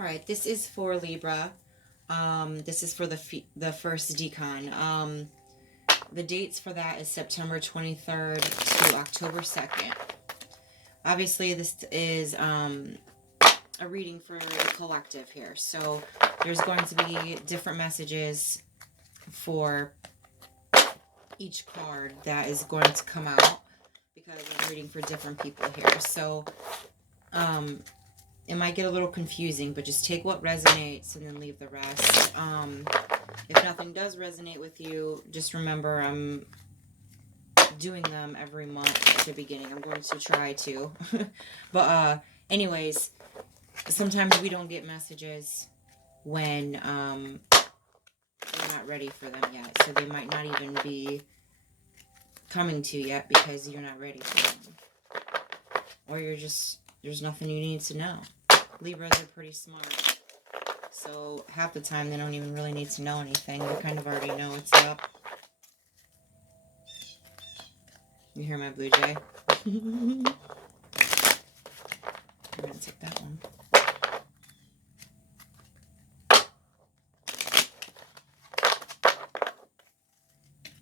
All right, this is for Libra. This is for the first Decan. The dates for that is September 23rd to October 2nd. Obviously, this is a reading for the collective here. So there's going to be different messages for each card that is going to come out because I'm reading for different people here. So it might get a little confusing, but just take what resonates and then leave the rest. If nothing does resonate with you, just remember I'm doing them every month at the beginning. I'm going to try to. But anyways, sometimes we don't get messages when we're not ready for them yet. So they might not even be coming to yet because you're not ready for them. Or you're just, there's nothing you need to know. Libras are pretty smart. So half the time they don't even really need to know anything. They kind of already know what's up. You hear my blue jay? I'm going to take that one.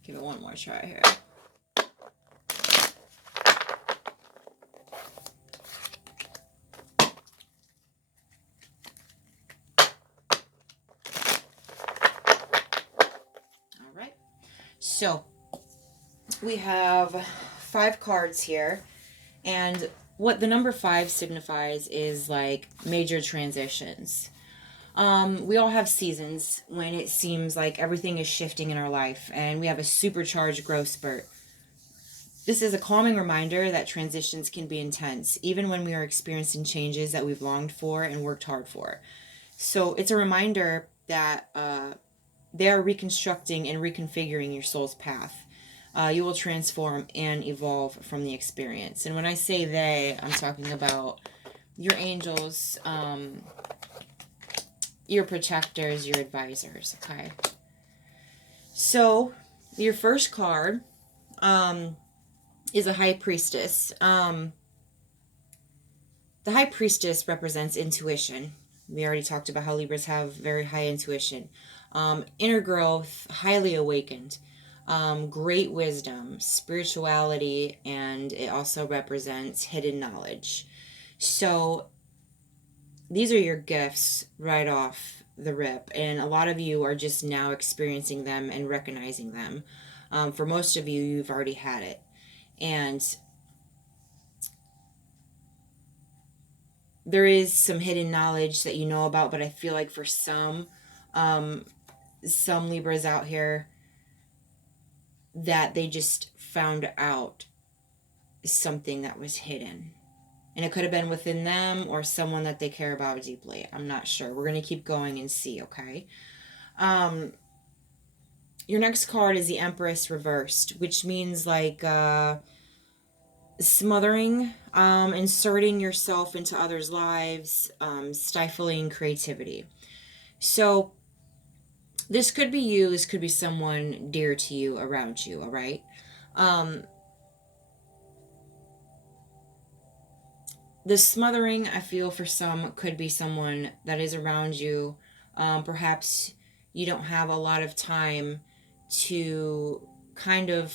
Give it one more try here. So, we have 5 cards here, and what the number 5 signifies is like major transitions. We all have seasons when it seems like everything is shifting in our life, and we have a supercharged growth spurt. This is a calming reminder that transitions can be intense, even when we are experiencing changes that we've longed for and worked hard for. So, it's a reminder that they are reconstructing and reconfiguring your soul's path. You will transform and evolve from the experience. And when I say they, I'm talking about your angels, your protectors, your advisors, okay? So, your first card is a High Priestess. The High Priestess represents intuition. We already talked about how Libras have very high intuition. Inner growth, highly awakened, great wisdom, spirituality, and it also represents hidden knowledge. So these are your gifts right off the rip, and a lot of you are just now experiencing them and recognizing them. For most of you, you've already had it. And there is some hidden knowledge that you know about, but I feel like for some Libras out here that they just found out something that was hidden. And it could have been within them or someone that they care about deeply. I'm not sure. We're going to keep going and see, okay? Your next card is the Empress reversed, which means like smothering, inserting yourself into others' lives, stifling creativity. So this could be you, this could be someone dear to you, around you, all right? The smothering, I feel for some, could be someone that is around you. Perhaps you don't have a lot of time to kind of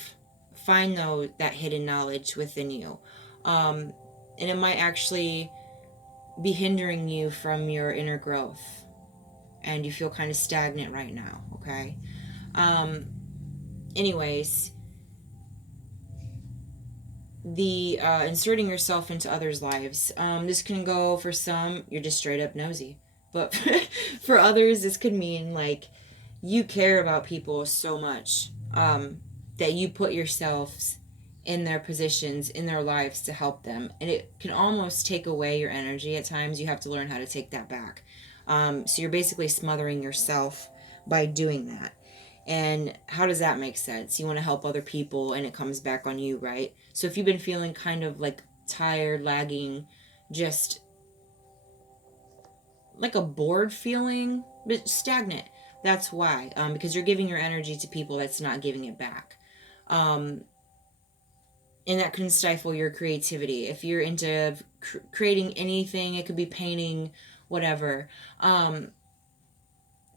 find that hidden knowledge within you. And it might actually be hindering you from your inner growth. And you feel kind of stagnant right now, okay? Anyways, the inserting yourself into others' lives. This can go for some, you're just straight up nosy. But for others, this could mean like you care about people so much that you put yourselves in their positions, in their lives to help them. And it can almost take away your energy at times. You have to learn how to take that back. So you're basically smothering yourself by doing that. And how does that make sense? You want to help other people and it comes back on you, right? So if you've been feeling kind of like tired, lagging, just like a bored feeling, but stagnant, that's why. Because you're giving your energy to people that's not giving it back. and that can stifle your creativity. If you're into creating anything, it could be painting, whatever.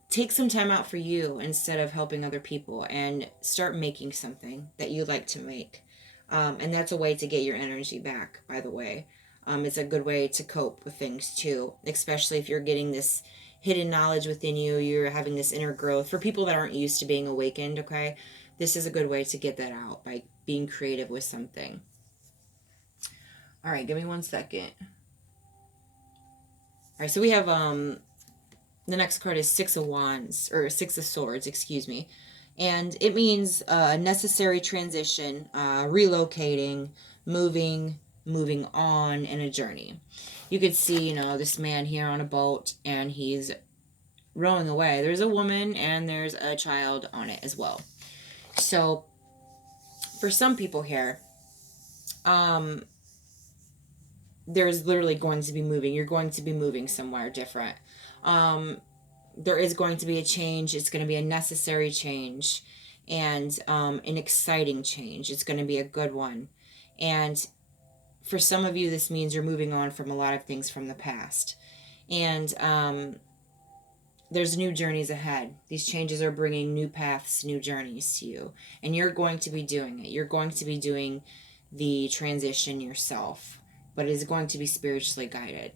Take some time out for you instead of helping other people, and start making something that you like to make. And that's a way to get your energy back, by the way. It's a good way to cope with things too, especially if you're getting this hidden knowledge within you, you're having this inner growth. For people that aren't used to being awakened, okay, this is a good way to get that out by being creative with something. All right, give me 1 second. All right, so we have the next card is Six of Wands, or Six of Swords, excuse me. And it means a necessary transition, relocating, moving on in a journey. You could see, this man here on a boat, and he's rowing away. There's a woman and there's a child on it as well. So, for some people here, there's literally going to be moving. You're going to be moving somewhere different. There is going to be a change. It's going to be a necessary change, and an exciting change. It's going to be a good one. And for some of you, this means you're moving on from a lot of things from the past. And there's new journeys ahead. These changes are bringing new paths, new journeys to you. And you're going to be doing it. You're going to be doing the transition yourself, but it is going to be spiritually guided.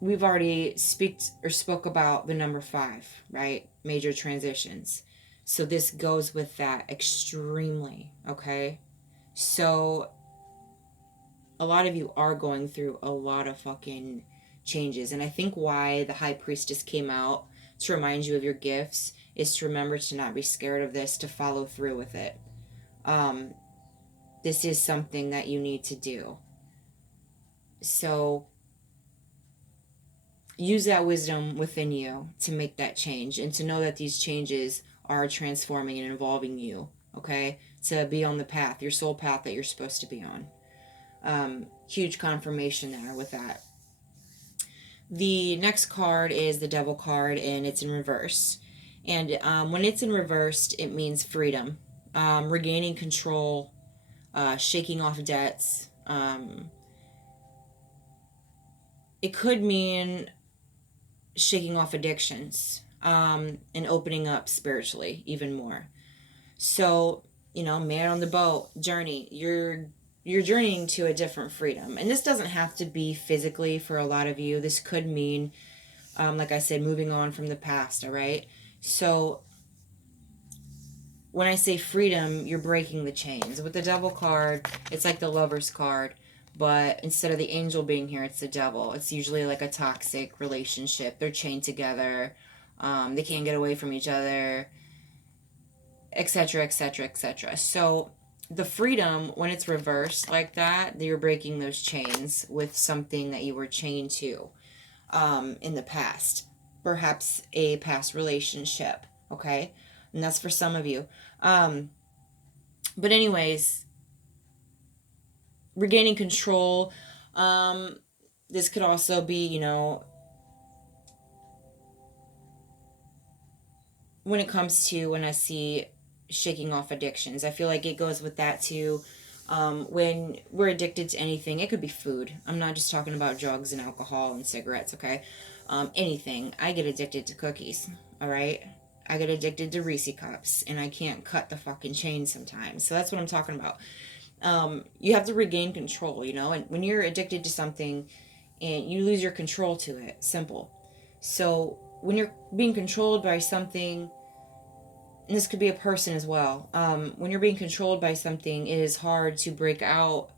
We've already spoke about the number 5, right? Major transitions. So this goes with that extremely, okay? So a lot of you are going through a lot of fucking changes. And I think why the High Priestess came out to remind you of your gifts is to remember to not be scared of this, to follow through with it. This is something that you need to do. So use that wisdom within you to make that change, and to know that these changes are transforming and involving you, okay? To be on the path, your soul path that you're supposed to be on. Huge confirmation there with that. The next card is the Devil card, and it's in reverse. And when it's in reversed, it means freedom, regaining control, shaking off debts. It could mean shaking off addictions, and opening up spiritually even more. So, man on the boat journey, you're journeying to a different freedom. And this doesn't have to be physically for a lot of you. This could mean, like I said, moving on from the past, all right? So when I say freedom, you're breaking the chains. With the Devil card, it's like the Lover's card, but instead of the angel being here, it's the devil. It's usually like a toxic relationship. They're chained together. They can't get away from each other, etc., etc., etc. So the freedom, when it's reversed like that, you're breaking those chains with something that you were chained to in the past. Perhaps a past relationship, okay? And that's for some of you. But anyways, regaining control. This could also be, when it comes to, when I see shaking off addictions, I feel like it goes with that too. When we're addicted to anything, it could be food. I'm not just talking about drugs and alcohol and cigarettes, okay? Anything. I get addicted to cookies, all right? I get addicted to Reese cups, and I can't cut the fucking chain sometimes. So that's what I'm talking about. You have to regain control, and when you're addicted to something and you lose your control to it, simple. So when you're being controlled by something, and this could be a person as well, when you're being controlled by something, it is hard to break out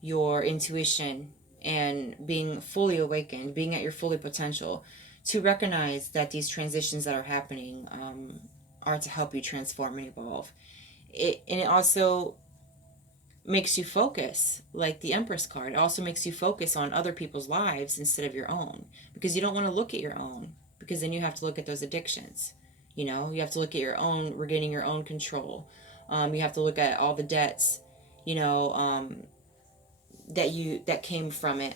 your intuition and being fully awakened, being at your fully potential, to recognize that these transitions that are happening are to help you transform and evolve. And it also makes you focus, like the Empress card. It also makes you focus on other people's lives instead of your own, because you don't want to look at your own, because then you have to look at those addictions. You have to look at your own, regaining your own control. You have to look at all the debts, that came from it.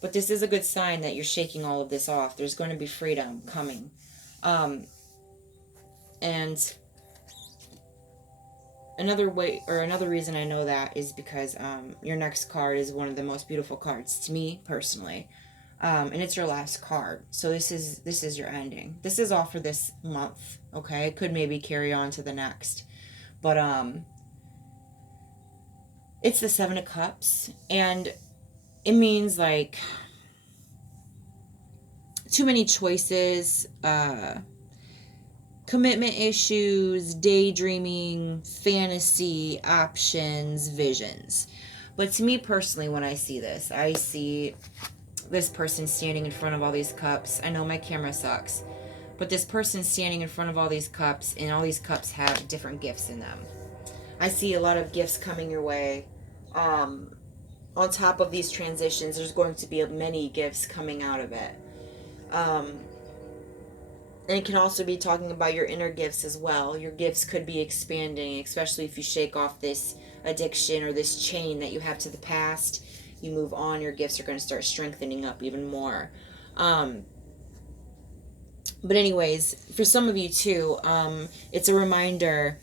But this is a good sign that you're shaking all of this off. There's going to be freedom coming. And another way, or another reason I know that is because your next card is one of the most beautiful cards to me personally. And it's your last card. So this is your ending. This is all for this month, okay? It could maybe carry on to the next. But it's the 7 of Cups, and it means like too many choices, commitment issues, daydreaming, fantasy, options, visions. But to me personally, when I see this, I see this person standing in front of all these cups. I know my camera sucks, but this person standing in front of all these cups, and all these cups have different gifts in them. I see a lot of gifts coming your way. On top of these transitions, there's going to be many gifts coming out of it. And it can also be talking about your inner gifts as well. Your gifts could be expanding, especially if you shake off this addiction or this chain that you have to the past. You move on, your gifts are going to start strengthening up even more. But anyways, for some of you too, it's a reminder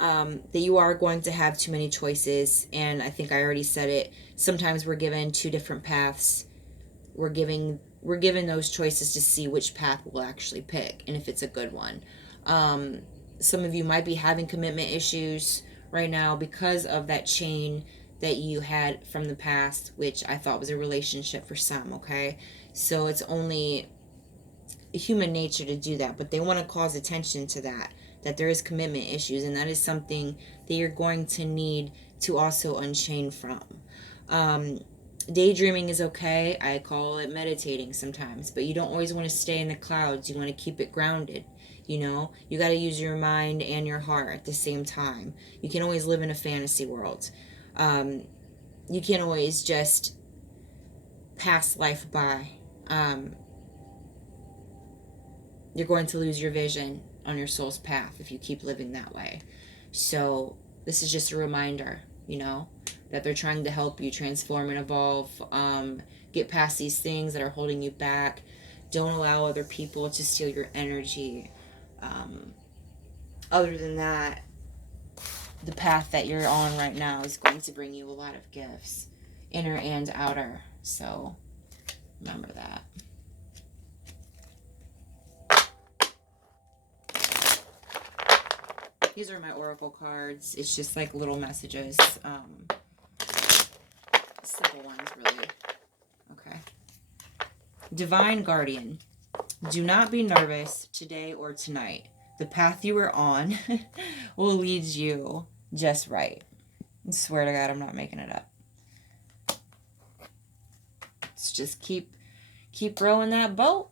that you are going to have too many choices. And I think I already said it. Sometimes we're given 2 different paths. We're given those choices to see which path we'll actually pick and if it's a good one. Some of you might be having commitment issues right now because of that chain that you had from the past, which I thought was a relationship for some, okay? So it's only human nature to do that, but they want to cause attention to that there is commitment issues, and that is something that you're going to need to also unchain from. Daydreaming is okay. I call it meditating sometimes, but you don't always want to stay in the clouds. You want to keep it grounded. You know, you got to use your mind and your heart at the same time. You can always live in a fantasy world. You can't always just pass life by. You're going to lose your vision on your soul's path if you keep living that way. So this is just a reminder, you know, that they're trying to help you transform and evolve, get past these things that are holding you back. Don't allow other people to steal your energy. Other than that, the path that you're on right now is going to bring you a lot of gifts, inner and outer. So remember that. These are my oracle cards. It's just like little messages. Simple ones, really. Okay. Divine Guardian. Do not be nervous today or tonight. The path you are on will lead you just right. I swear to God, I'm not making it up. Let's just keep rowing that boat.